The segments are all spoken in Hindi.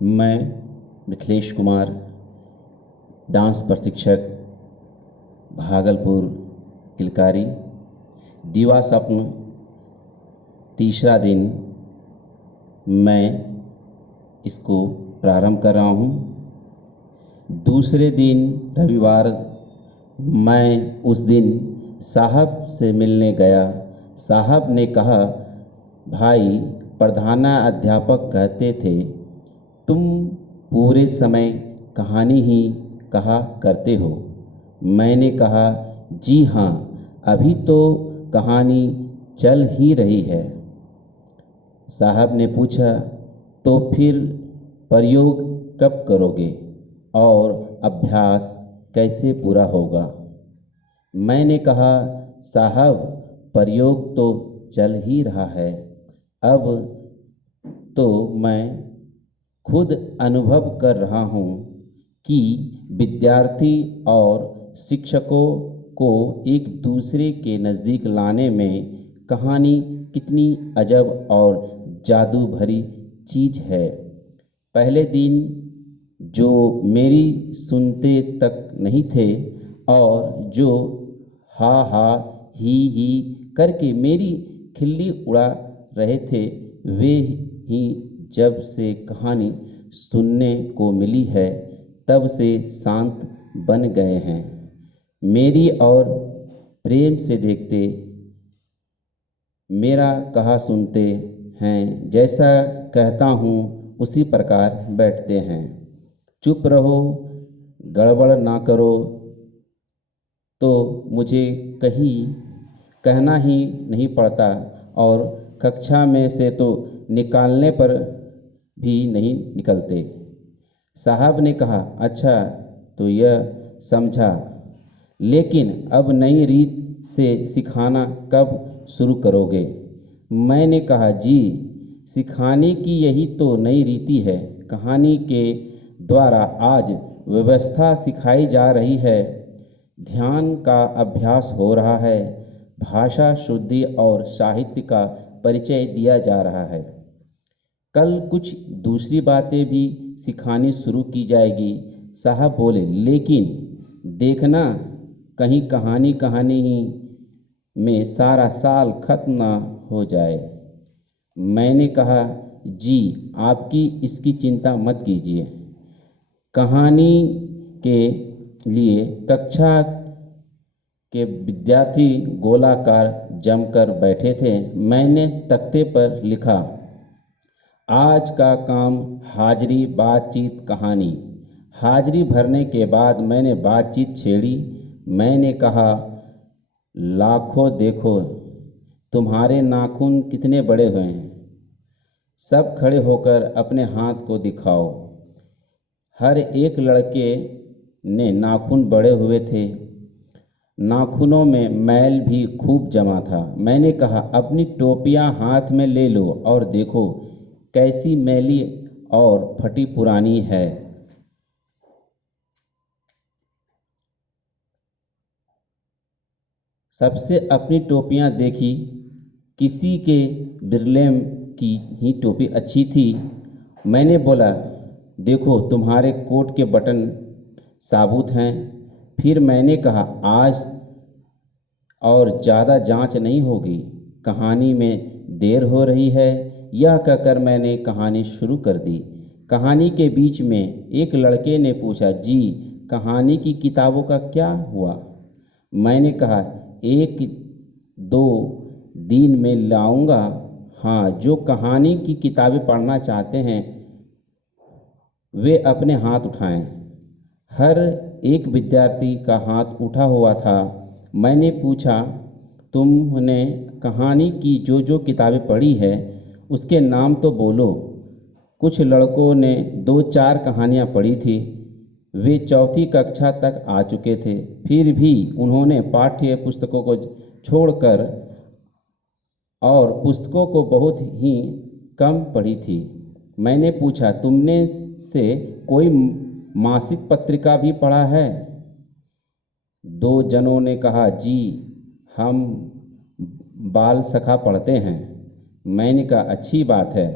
मैं मिथिलेश कुमार, डांस प्रशिक्षक, भागलपुर किलकारी। दीवा स्वप्न तीसरा दिन मैं इसको प्रारंभ कर रहा हूँ। दूसरे दिन रविवार मैं उस दिन साहब से मिलने गया। साहब ने कहा, भाई प्रधानाध्यापक कहते थे तुम पूरे समय कहानी ही कहा करते हो। मैंने कहा, जी हाँ, अभी तो कहानी चल ही रही है। साहब ने पूछा, तो फिर प्रयोग कब करोगे और अभ्यास कैसे पूरा होगा? मैंने कहा, साहब प्रयोग तो चल ही रहा है, अब तो मैं खुद अनुभव कर रहा हूँ कि विद्यार्थी और शिक्षकों को एक दूसरे के नज़दीक लाने में कहानी कितनी अजब और जादू भरी चीज़ है। पहले दिन जो मेरी सुनते तक नहीं थे और जो हा हा ही करके मेरी खिल्ली उड़ा रहे थे, वे ही जब से कहानी सुनने को मिली है तब से शांत बन गए हैं। मेरी और प्रेम से देखते, मेरा कहा सुनते हैं, जैसा कहता हूँ उसी प्रकार बैठते हैं। चुप रहो, गड़बड़ ना करो तो मुझे कहीं कहना ही नहीं पड़ता और कक्षा में से तो निकालने पर भी नहीं निकलते। साहब ने कहा, अच्छा तो यह समझा, लेकिन अब नई रीत से सिखाना कब शुरू करोगे? मैंने कहा, जी, सिखाने की यही तो नई रीति है। कहानी के द्वारा आज व्यवस्था सिखाई जा रही है, ध्यान का अभ्यास हो रहा है, भाषा शुद्धि और साहित्य का परिचय दिया जा रहा है। कल कुछ दूसरी बातें भी सिखानी शुरू की जाएगी। साहब बोले, लेकिन देखना कहीं कहानी ही में सारा साल खत्म ना हो जाए। मैंने कहा, जी, आपकी इसकी चिंता मत कीजिए। कहानी के लिए कक्षा के विद्यार्थी गोलाकार जमकर बैठे थे। मैंने तख्ते पर लिखा, आज का काम हाजिरी बातचीत कहानी। हाजिरी भरने के बाद मैंने बातचीत छेड़ी। मैंने कहा, लाखों देखो, तुम्हारे नाखून कितने बड़े हुए हैं। सब खड़े होकर अपने हाथ को दिखाओ। हर एक लड़के ने नाखून बड़े हुए थे, नाखूनों में मैल भी खूब जमा था। मैंने कहा, अपनी टोपियां हाथ में ले लो और देखो कैसी मैली और फटी पुरानी है। सबसे अपनी टोपियां देखी, किसी के बिरलेम की ही टोपी अच्छी थी। मैंने बोला, देखो तुम्हारे कोट के बटन साबुत हैं। फिर मैंने कहा, आज और ज़्यादा जांच नहीं होगी, कहानी में देर हो रही है। यह कहकर मैंने कहानी शुरू कर दी। कहानी के बीच में एक लड़के ने पूछा, जी, कहानी की किताबों का क्या हुआ? मैंने कहा, एक दो दिन में लाऊंगा। हाँ, जो कहानी की किताबें पढ़ना चाहते हैं वे अपने हाथ उठाएं। हर एक विद्यार्थी का हाथ उठा हुआ था। मैंने पूछा, तुमने कहानी की जो किताबें पढ़ी है उसके नाम तो बोलो। कुछ लड़कों ने 2-4 कहानियाँ पढ़ी थी। वे चौथी कक्षा तक आ चुके थे, फिर भी उन्होंने पाठ्य पुस्तकों को छोड़कर और पुस्तकों को बहुत ही कम पढ़ी थी। मैंने पूछा, तुमने से कोई मासिक पत्रिका भी पढ़ा है? 2 जनों ने कहा, जी, हम बाल सखा पढ़ते हैं। मैंने कहा, अच्छी बात है।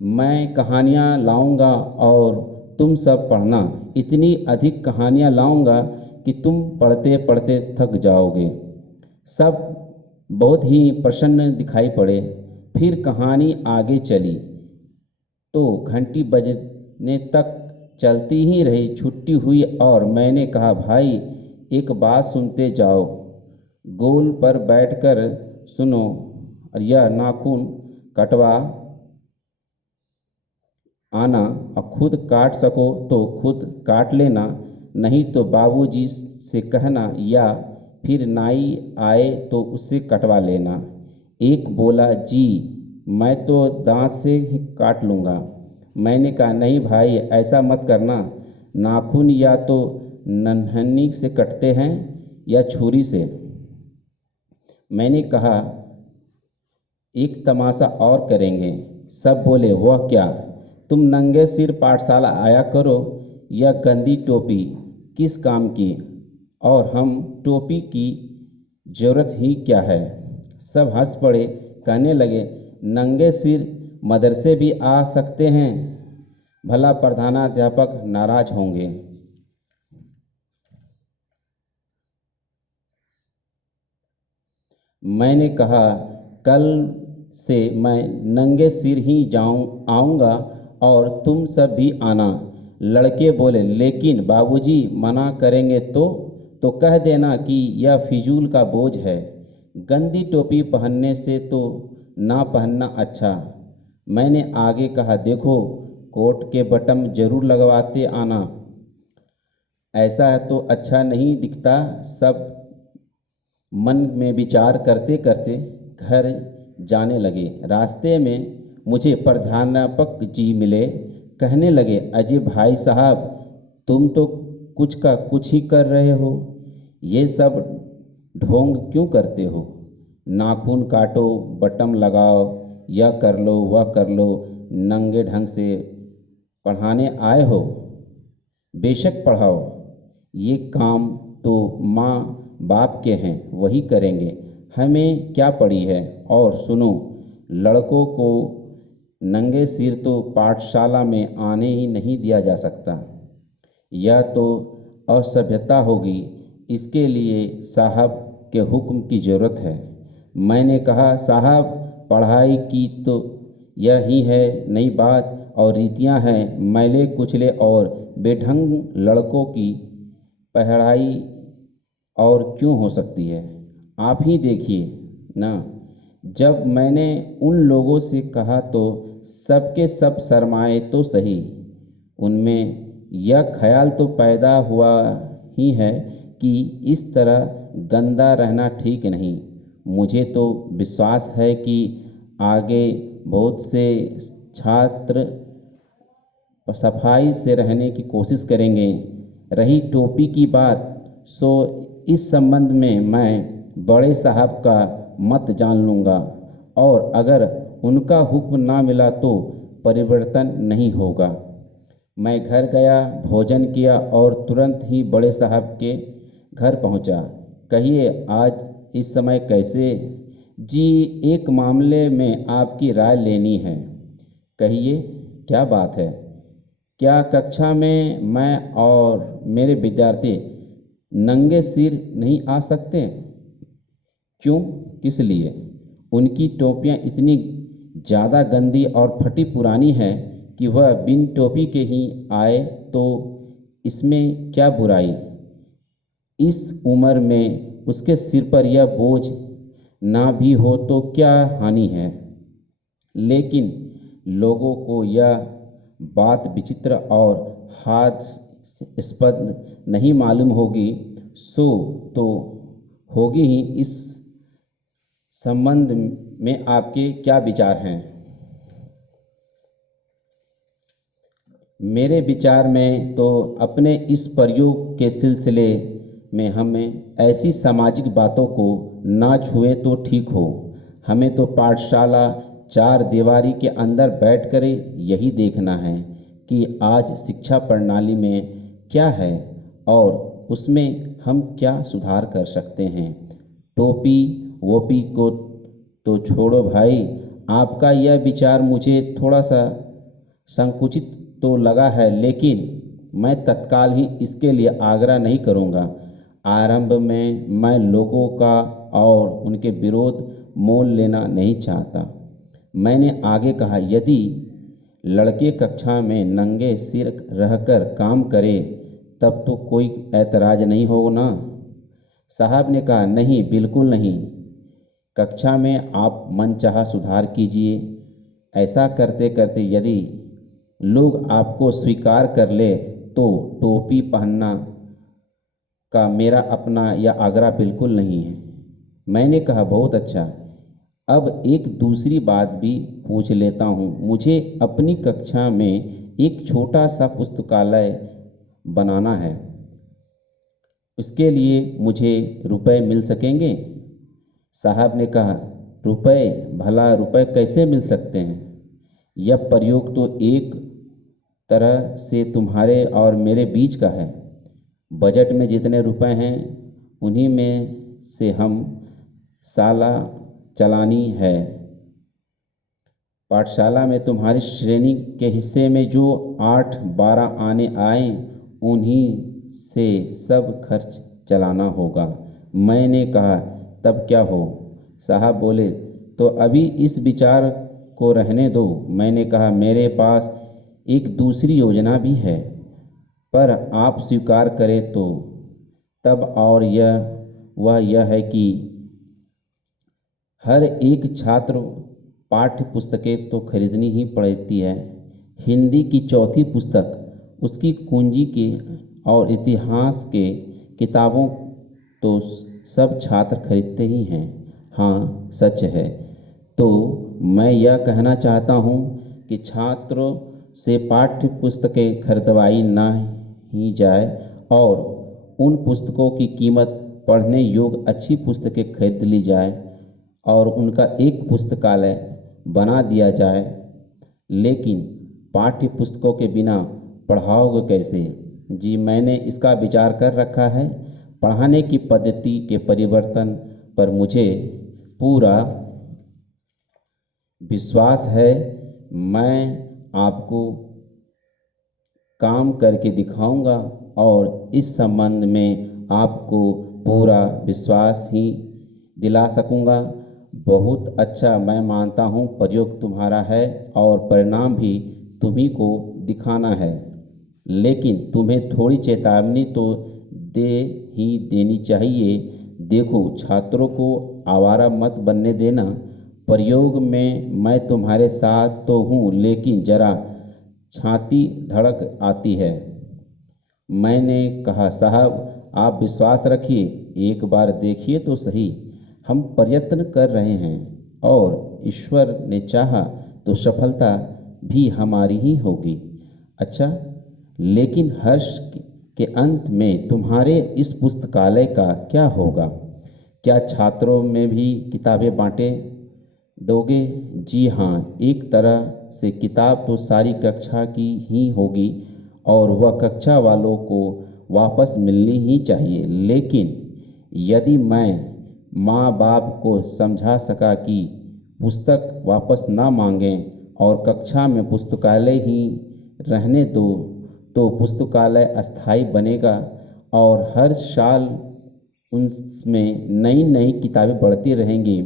मैं कहानियाँ लाऊंगा और तुम सब पढ़ना। इतनी अधिक कहानियाँ लाऊंगा कि तुम पढ़ते पढ़ते थक जाओगे। सब बहुत ही प्रसन्न दिखाई पड़े। फिर कहानी आगे चली तो घंटी बजने तक चलती ही रही। छुट्टी हुई और मैंने कहा, भाई एक बात सुनते जाओ, गोल पर बैठकर सुनो, और यह नाखून कटवा आना और खुद काट सको तो खुद काट लेना, नहीं तो बाबूजी से कहना या फिर नाई आए तो उससे कटवा लेना। एक बोला, जी मैं तो दांत से ही काट लूँगा। मैंने कहा, नहीं भाई ऐसा मत करना, नाखून या तो नन्हनी से कटते हैं या छुरी से। मैंने कहा, एक तमाशा और करेंगे। सब बोले, वह क्या? तुम नंगे सिर पाठशाला आया करो, यह गंदी टोपी किस काम की? और हम टोपी की जरूरत ही क्या है? सब हंस पड़े, कहने लगे, नंगे सिर मदरसे भी आ सकते हैं, भला प्रधानाध्यापक नाराज होंगे। मैंने कहा, कल से मैं नंगे सिर ही आऊँगा और तुम सब भी आना। लड़के बोले, लेकिन बाबूजी मना करेंगे तो कह देना कि यह फिजूल का बोझ है, गंदी टोपी पहनने से तो ना पहनना अच्छा। मैंने आगे कहा, देखो कोट के बटन जरूर लगवाते आना, ऐसा तो अच्छा नहीं दिखता। सब मन में विचार करते करते घर जाने लगे। रास्ते में मुझे प्रधानाध्यापक जी मिले। कहने लगे, अजय भाई साहब, तुम तो कुछ का कुछ ही कर रहे हो, ये सब ढोंग क्यों करते हो? नाखून काटो, बटन लगाओ, यह कर लो वह कर लो, नंगे ढंग से पढ़ाने आए हो? बेशक पढ़ाओ, ये काम तो माँ बाप के हैं, वही करेंगे, हमें क्या पड़ी है। और सुनो, लड़कों को नंगे सिर तो पाठशाला में आने ही नहीं दिया जा सकता, यह तो असभ्यता होगी। इसके लिए साहब के हुक्म की ज़रूरत है। मैंने कहा, साहब पढ़ाई की तो यही है नई बात और रीतियां हैं, मैले कुचले और बेढंग लड़कों की पढ़ाई और क्यों हो सकती है? आप ही देखिए ना, जब मैंने उन लोगों से कहा तो सबके सब शर्माए तो सही। उनमें यह ख्याल तो पैदा हुआ ही है कि इस तरह गंदा रहना ठीक नहीं। मुझे तो विश्वास है कि आगे बहुत से छात्र सफाई से रहने की कोशिश करेंगे। रही टोपी की बात, सो इस संबंध में मैं बड़े साहब का मत जान लूँगा और अगर उनका हुक्म ना मिला तो परिवर्तन नहीं होगा। मैं घर गया, भोजन किया और तुरंत ही बड़े साहब के घर पहुंचा। कहिए आज इस समय कैसे? जी एक मामले में आपकी राय लेनी है। कहिए क्या बात है? क्या कक्षा में मैं और मेरे विद्यार्थी नंगे सिर नहीं आ सकते? क्यों, किस लिए? उनकी टोपियाँ इतनी ज़्यादा गंदी और फटी पुरानी है कि वह बिन टोपी के ही आए तो इसमें क्या बुराई? इस उम्र में उसके सिर पर यह बोझ ना भी हो तो क्या हानि है? लेकिन लोगों को यह बात विचित्र और हास्यास्पद नहीं मालूम होगी, सो तो होगी ही। इस संबंध में आपके क्या विचार हैं? मेरे विचार में तो अपने इस प्रयोग के सिलसिले में हमें ऐसी सामाजिक बातों को ना छुए तो ठीक हो। हमें तो पाठशाला चार दीवारी के अंदर बैठकर यही देखना है कि आज शिक्षा प्रणाली में क्या है और उसमें हम क्या सुधार कर सकते हैं। टोपी वोपी को तो छोड़ो भाई, आपका यह विचार मुझे थोड़ा सा संकुचित तो लगा है, लेकिन मैं तत्काल ही इसके लिए आग्रह नहीं करूँगा। आरंभ में मैं लोगों का और उनके विरोध मोल लेना नहीं चाहता। मैंने आगे कहा, यदि लड़के कक्षा में नंगे सिर रहकर काम करें तब तो कोई ऐतराज़ नहीं हो ना। साहब ने कहा, नहीं, बिल्कुल नहीं। कक्षा में आप मनचाहा सुधार कीजिए। ऐसा करते करते यदि लोग आपको स्वीकार कर ले तो टोपी पहनना का मेरा अपना यह आग्रह बिल्कुल नहीं है। मैंने कहा, बहुत अच्छा। अब एक दूसरी बात भी पूछ लेता हूँ। मुझे अपनी कक्षा में एक छोटा सा पुस्तकालय बनाना है। इसके लिए मुझे रुपए मिल सकेंगे? साहब ने कहा, रुपए? भला रुपए कैसे मिल सकते हैं? यह प्रयोग तो एक तरह से तुम्हारे और मेरे बीच का है। बजट में जितने रुपए हैं उन्हीं में से हम साला चलानी है। पाठशाला में तुम्हारी श्रेणी के हिस्से में जो 8-12 आने आए उन्हीं से सब खर्च चलाना होगा। मैंने कहा, तब क्या हो? साहब बोले, तो अभी इस विचार को रहने दो। मैंने कहा, मेरे पास एक दूसरी योजना भी है, पर आप स्वीकार करें तो। तब और यह है कि हर एक छात्र पाठ्य पुस्तकें तो खरीदनी ही पड़ती है। हिंदी की चौथी पुस्तक, उसकी कुंजी के और इतिहास के किताबों तो सब छात्र खरीदते ही हैं। हाँ, सच है। तो मैं यह कहना चाहता हूँ कि छात्रों से पाठ्य पुस्तकें खरीदवाई ना ही जाए और उन पुस्तकों की कीमत पढ़ने योग्य अच्छी पुस्तकें खरीद ली जाए और उनका एक पुस्तकालय बना दिया जाए। लेकिन पाठ्य पुस्तकों के बिना पढ़ाओगे कैसे? जी, मैंने इसका विचार कर रखा है। पढ़ाने की पद्धति के परिवर्तन पर मुझे पूरा विश्वास है। मैं आपको काम करके दिखाऊंगा और इस संबंध में आपको पूरा विश्वास ही दिला सकूंगा। बहुत अच्छा, मैं मानता हूँ प्रयोग तुम्हारा है और परिणाम भी तुम्ही को दिखाना है, लेकिन तुम्हें थोड़ी चेतावनी तो दे ही देनी चाहिए। देखो, छात्रों को आवारा मत बनने देना। प्रयोग में मैं तुम्हारे साथ तो हूँ, लेकिन जरा छाती धड़क आती है। मैंने कहा, साहब आप विश्वास रखिए, एक बार देखिए तो सही। हम प्रयत्न कर रहे हैं और ईश्वर ने चाहा तो सफलता भी हमारी ही होगी। अच्छा, लेकिन हर्ष के अंत में तुम्हारे इस पुस्तकालय का क्या होगा? क्या छात्रों में भी किताबें बांटे दोगे? जी हाँ, एक तरह से किताब तो सारी कक्षा की ही होगी और वह कक्षा वालों को वापस मिलनी ही चाहिए। लेकिन यदि मैं माँ बाप को समझा सका कि पुस्तक वापस ना मांगें और कक्षा में पुस्तकालय ही रहने दो, तो पुस्तकालय अस्थायी बनेगा और हर साल उसमें नई नई किताबें बढ़ती रहेंगी।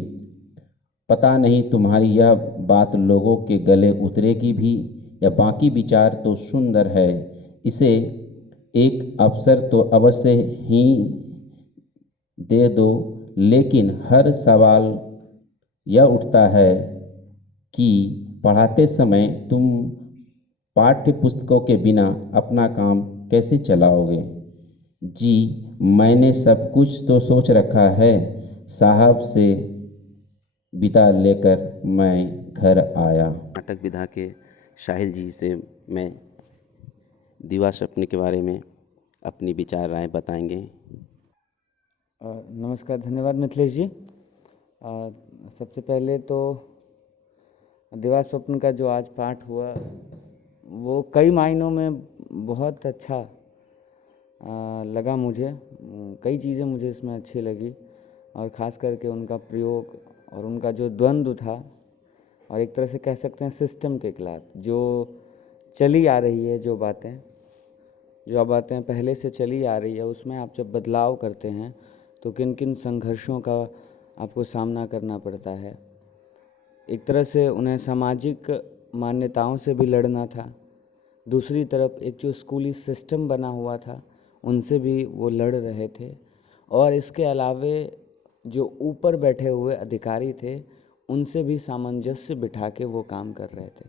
पता नहीं तुम्हारी यह बात लोगों के गले उतरेगी भी या बाकी विचार तो सुंदर है। इसे एक अवसर तो अवश्य ही दे दो, लेकिन हर सवाल यह उठता है कि पढ़ाते समय तुम पाठ्य पुस्तकों के बिना अपना काम कैसे चलाओगे? जी, मैंने सब कुछ तो सोच रखा है। साहब से विदा लेकर मैं घर आया। नाटक विधा के साहिल जी से मैं दीवा सपने के बारे में अपनी विचार राय बताएंगे। नमस्कार, धन्यवाद मिथिलेश जी। सबसे पहले तो दीवा स्वप्न का जो आज पाठ हुआ वो कई मायनों में बहुत अच्छा लगा मुझे। कई चीज़ें मुझे इसमें अच्छी लगी और ख़ास करके उनका प्रयोग और उनका जो द्वंद्व था और एक तरह से कह सकते हैं सिस्टम के खिलाफ जो चली आ रही है जो बातें पहले से चली आ रही है, उसमें आप जब बदलाव करते हैं तो किन किन संघर्षों का आपको सामना करना पड़ता है। एक तरह से उन्हें सामाजिक मान्यताओं से भी लड़ना था, दूसरी तरफ एक जो स्कूली सिस्टम बना हुआ था उनसे भी वो लड़ रहे थे, और इसके अलावे जो ऊपर बैठे हुए अधिकारी थे उनसे भी सामंजस्य बिठा के वो काम कर रहे थे।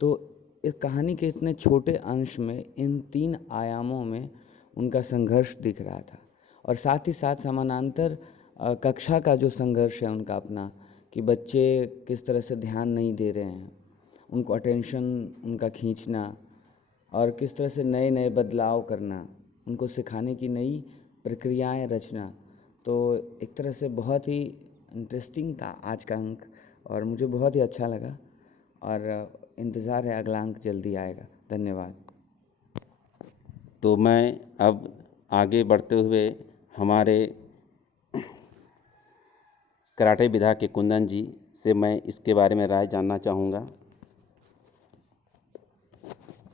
तो इस कहानी के इतने छोटे अंश में इन 3 आयामों में उनका संघर्ष दिख रहा था, और साथ ही साथ समानांतर कक्षा का जो संघर्ष है उनका अपना, कि बच्चे किस तरह से ध्यान नहीं दे रहे हैं, उनको अटेंशन उनका खींचना, और किस तरह से नए नए बदलाव करना, उनको सिखाने की नई प्रक्रियाएं रचना। तो एक तरह से बहुत ही इंटरेस्टिंग था आज का अंक, और मुझे बहुत ही अच्छा लगा, और इंतज़ार है अगला अंक जल्दी आएगा। धन्यवाद। तो मैं अब आगे बढ़ते हुए हमारे कराटे विधा के कुंदन जी से मैं इसके बारे में राय जानना चाहूँगा।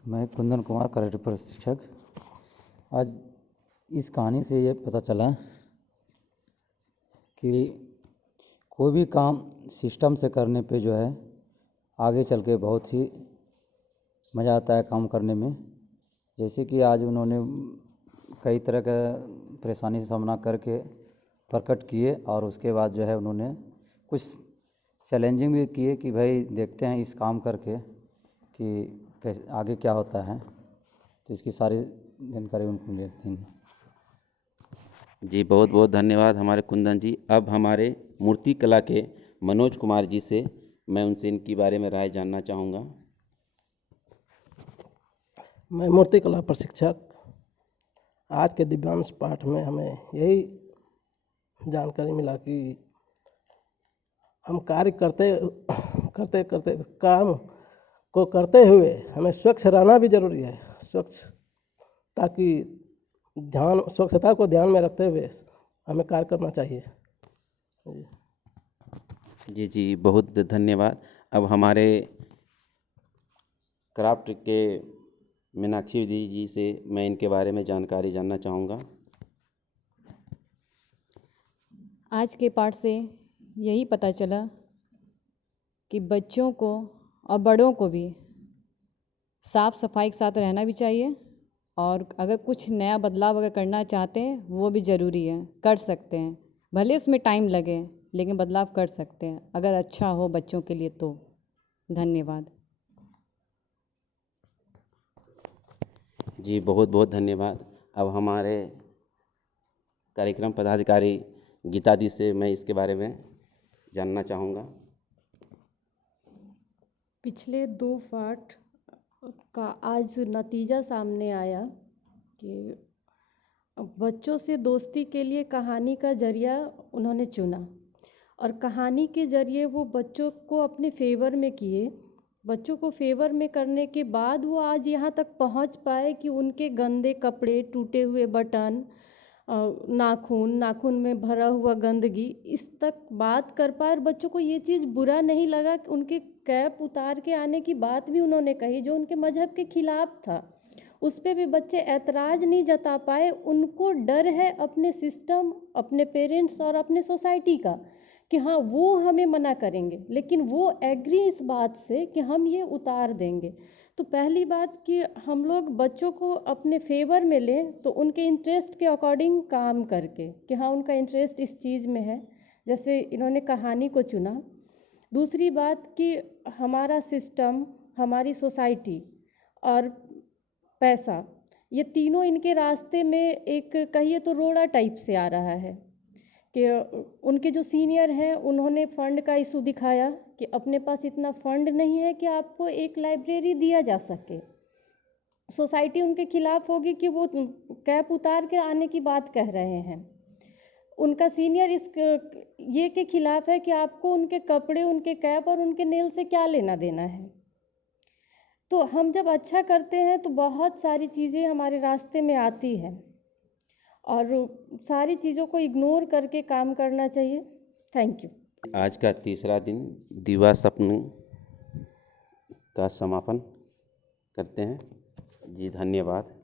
मैं कुंदन कुमार, कराटे प्रशिक्षक। आज इस कहानी से ये पता चला कि कोई भी काम सिस्टम से करने पे जो है आगे चल के बहुत ही मज़ा आता है काम करने में। जैसे कि आज उन्होंने कई तरह का परेशानी से सामना करके प्रकट किए, और उसके बाद जो है उन्होंने कुछ चैलेंजिंग भी किए कि भाई देखते हैं इस काम करके कि कैसे आगे क्या होता है। तो इसकी सारी जानकारी उनको लेती हैं। जी बहुत बहुत धन्यवाद हमारे कुंदन जी। अब हमारे मूर्ति कला के मनोज कुमार जी से मैं उनसे इनके बारे में राय जानना चाहूँगा। मैं मूर्ति कला प्रशिक्षक। आज के दिव्यांश पाठ में हमें यही जानकारी मिला कि हम कार्य करते करते काम को करते हुए हमें स्वच्छ रहना भी जरूरी है। ताकि स्वच्छता को ध्यान में रखते हुए हमें कार्य करना चाहिए। जी जी बहुत धन्यवाद। अब हमारे क्राफ्ट के मीनाक्षी जी से मैं इनके बारे में जानकारी जानना चाहूँगा। आज के पाठ से यही पता चला कि बच्चों को और बड़ों को भी साफ सफाई के साथ रहना भी चाहिए, और अगर कुछ नया बदलाव अगर करना चाहते हैं वो भी ज़रूरी है, कर सकते हैं, भले उसमें टाइम लगे लेकिन बदलाव कर सकते हैं अगर अच्छा हो बच्चों के लिए तो। धन्यवाद। जी बहुत बहुत धन्यवाद। अब हमारे कार्यक्रम पदाधिकारी गीता दी से मैं इसके बारे में जानना चाहूँगा। पिछले 2 पाठ का आज नतीजा सामने आया कि बच्चों से दोस्ती के लिए कहानी का जरिया उन्होंने चुना, और कहानी के जरिए वो बच्चों को अपने फेवर में किए। बच्चों को फेवर में करने के बाद वो आज यहाँ तक पहुँच पाए कि उनके गंदे कपड़े, टूटे हुए बटन, नाखून में भरा हुआ गंदगी, इस तक बात कर पाए, और बच्चों को ये चीज़ बुरा नहीं लगा कि उनके कैप उतार के आने की बात भी उन्होंने कही जो उनके मजहब के खिलाफ था। उस पर भी बच्चे ऐतराज़ नहीं जता पाए। उनको डर है अपने सिस्टम, अपने पेरेंट्स और अपने सोसाइटी का कि हाँ वो हमें मना करेंगे, लेकिन वो एग्री इस बात से कि हम ये उतार देंगे। तो पहली बात कि हम लोग बच्चों को अपने फेवर में लें, तो उनके इंटरेस्ट के अकॉर्डिंग काम करके कि हाँ उनका इंटरेस्ट इस चीज़ में है, जैसे इन्होंने कहानी को चुना। दूसरी बात कि हमारा सिस्टम, हमारी सोसाइटी और पैसा, ये तीनों इनके रास्ते में एक कहिए तो रोड़ा टाइप से आ रहा है कि उनके जो सीनियर हैं उन्होंने फ़ंड का इशू दिखाया कि अपने पास इतना फ़ंड नहीं है कि आपको एक लाइब्रेरी दिया जा सके। सोसाइटी उनके खिलाफ होगी कि वो कैप उतार के आने की बात कह रहे हैं। उनका सीनियर ये के खिलाफ है कि आपको उनके कपड़े, उनके कैप और उनके नेल से क्या लेना देना है। तो हम जब अच्छा करते हैं तो बहुत सारी चीज़ें हमारे रास्ते में आती हैं, और सारी चीज़ों को इग्नोर करके काम करना चाहिए। Thank you. आज का तीसरा दिन दिवा स्वप्न का समापन। करते हैं। जी धन्यवाद।